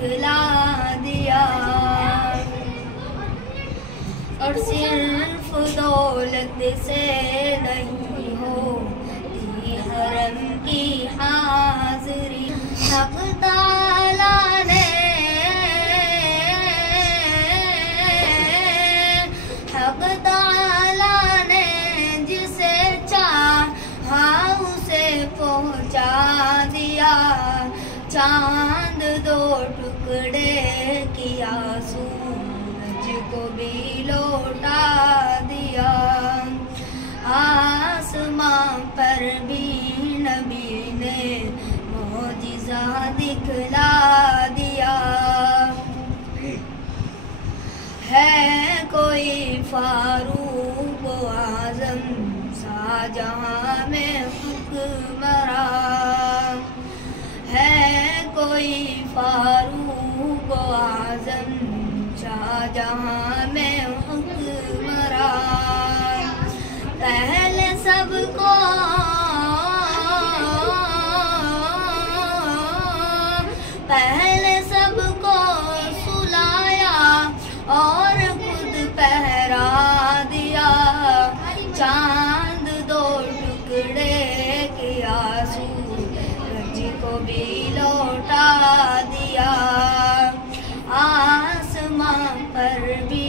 दिखला दिया। और सिर्फ दौलत से नहीं होती हरम की हाज़िरी। हक़ ताला ने जिसे चाहा उसे पहुँचा दिया। चांद दो टुकड़े किया, सूरज को भी लौटा दिया। आसमां पर भी नबी ने मौजिज़ा दिखला दिया। है कोई फारूक आज़म शाहजहां में हुक्मरान। है कोई फारूक आज़म शाहजहां में हुक्मरान। पहले सबको सुलाया और खुद पहरा दिया। चांद दो टुकड़े किया, सूरज को भी लौटा दिया। आसमां पर भी